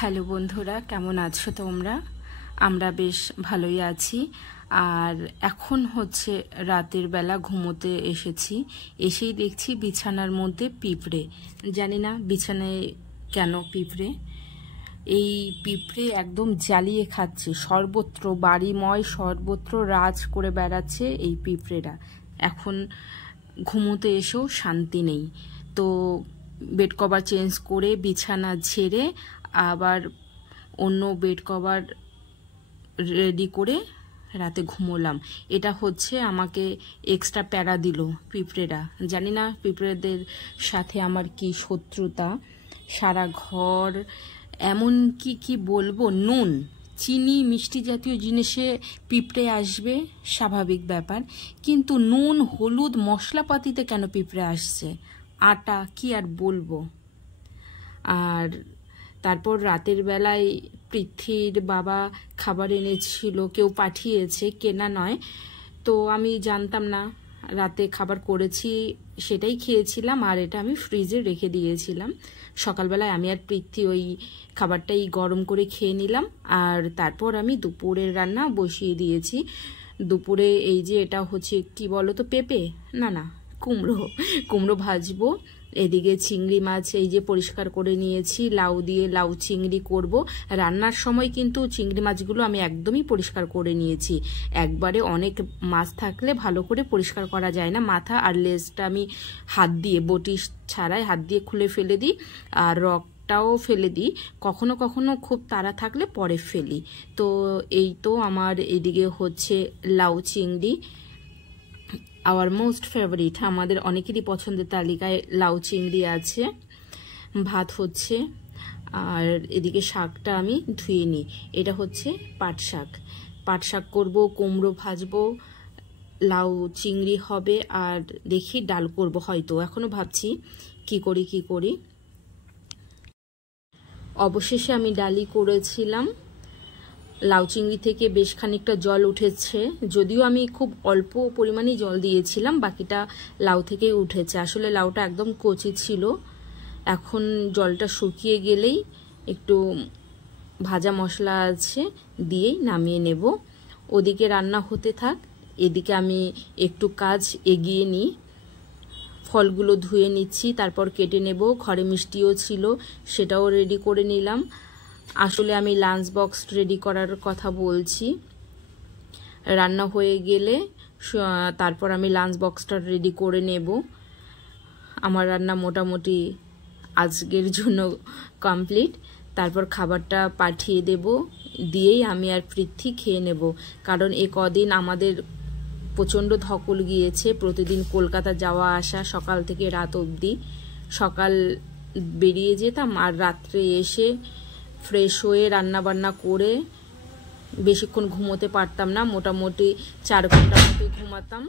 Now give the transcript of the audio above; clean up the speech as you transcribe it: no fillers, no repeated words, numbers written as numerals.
Hello বন্ধুরা, কেমন আছো তোমরা? আমরা বেশ ভালোই আছি। আর এখন হচ্ছে রাতের বেলা, ঘুমোতে এসেছি। এসেই দেখছি বিছানার মধ্যে পিঁপড়ে। জানি না বিছানায় কেন পিঁপড়ে। এই পিঁপড়ে একদম জ্বালিয়ে খাচ্ছে, সর্বত্র বাড়িময় সর্বত্র রাজ করে বেড়াচ্ছে এই পিঁপড়েরা। এখন ঘুমোতে এসেও শান্তি নেই। তো বেড কভার চেঞ্জ করে বিছানা ঝেড়ে আবার অন্য বেড কভার রেডি করে রাতে ঘুমোলাম। এটা হচ্ছে আমাকে এক্সট্রা প্যারা দিল পিঁপড়েরা। জানি না পিঁপড়েদের সাথে আমার কি শত্রুতা। সারা ঘর এমন কি বলবো, নুন চিনি মিষ্টি জাতীয় জিনিসে পিঁপড়ে আসবে, স্বাভাবিক ব্যাপার, কিন্তু নুন হলুদ মশলাপাতিতে কেন পিঁপড়ে আসছে? আটা কি আর বলবো। আর তারপর রাতের বেলায় পৃথ্বীর বাবা খাবার এনেছিল, কেউ পাঠিয়েছে, কেনা নয়। তো আমি জানতাম না, রাতে খাবার করেছি সেটাই খেয়েছিলাম। আর এটা আমি ফ্রিজে রেখে দিয়েছিলাম। সকালবেলায় আমি আর পৃথ্বী ওই খাবারটাই গরম করে খেয়ে নিলাম। আর তারপর আমি দুপুরের রান্না বসিয়ে দিয়েছি। দুপুরে এই যে এটা হচ্ছে কি বলো তো, পেঁপে না কুমড়ো ভাজবো। এদিকে চিংড়ি মাছ এই যে পরিষ্কার করে নিয়েছি, লাউ দিয়ে লাউ চিংড়ি করব। রান্নার সময় কিন্তু চিংড়ি মাছগুলো আমি একদমই পরিষ্কার করে নিয়েছি। একবারে অনেক মাছ থাকলে ভালো করে পরিষ্কার করা যায় না। মাথা আর লেজটা আমি হাত দিয়ে, বটি ছাড়াই হাত দিয়ে খুলে ফেলে দিই, আর রকটাও ফেলে দিই। কখনো কখনো খুব তাড়া থাকলে পরে ফেলি। তো এই তো আমার এদিকে হচ্ছে লাউ চিংড়ি, আওয়ার মোস্ট ফেভারিট। আমাদের অনেকেরই পছন্দের তালিকায় লাউ চিংড়ি আছে। ভাত হচ্ছে, আর এদিকে শাকটা আমি ধুয়ে নিই। এটা হচ্ছে পাট শাক করবো, কুমড়ো ভাজবো, লাউ চিংড়ি হবে, আর দেখি ডাল করব হয়তো। এখনো ভাবছি কি করি। অবশেষে আমি ডালই করেছিলাম। লাউ চিংড়ি থেকে বেশ খানিকটা জল উঠেছে, যদিও আমি খুব অল্প পরিমাণেই জল দিয়েছিলাম, বাকিটা লাউ থেকেই উঠেছে। আসলে লাউটা একদম কচি ছিল। এখন জলটা শুকিয়ে গেলেই একটু ভাজা মশলা আছে দিয়েই নামিয়ে নেব। ওদিকে রান্না হতে থাক, এদিকে আমি একটু কাজ এগিয়ে নিই। ফলগুলো ধুয়ে নিচ্ছি, তারপর কেটে নেব। ঘরে মিষ্টিও ছিল, সেটাও রেডি করে নিলাম। আসলে আমি লাঞ্চ বক্স রেডি করার কথা বলছি। রান্না হয়ে গেলে তারপর আমি লাঞ্চ বক্সটা রেডি করে নেব। আমার রান্না মোটামুটি আজকের জন্য কমপ্লিট। তারপর খাবারটা পাঠিয়ে দেব, দিয়েই আমি আর পৃথ্বী খেয়ে নেব। কারণ এ কদিন আমাদের প্রচণ্ড ধকল গিয়েছে, প্রতিদিন কলকাতা যাওয়া আসা, সকাল থেকে রাত অবধি। সকাল বেরিয়ে যেতাম আর রাত্রে এসে ফ্রেশ হয়ে রান্নাবান্না করে বেশিক্ষণ ঘুমোতে পারতাম না, মোটামুটি 4 ঘন্টার মতোই ঘুমাতাম।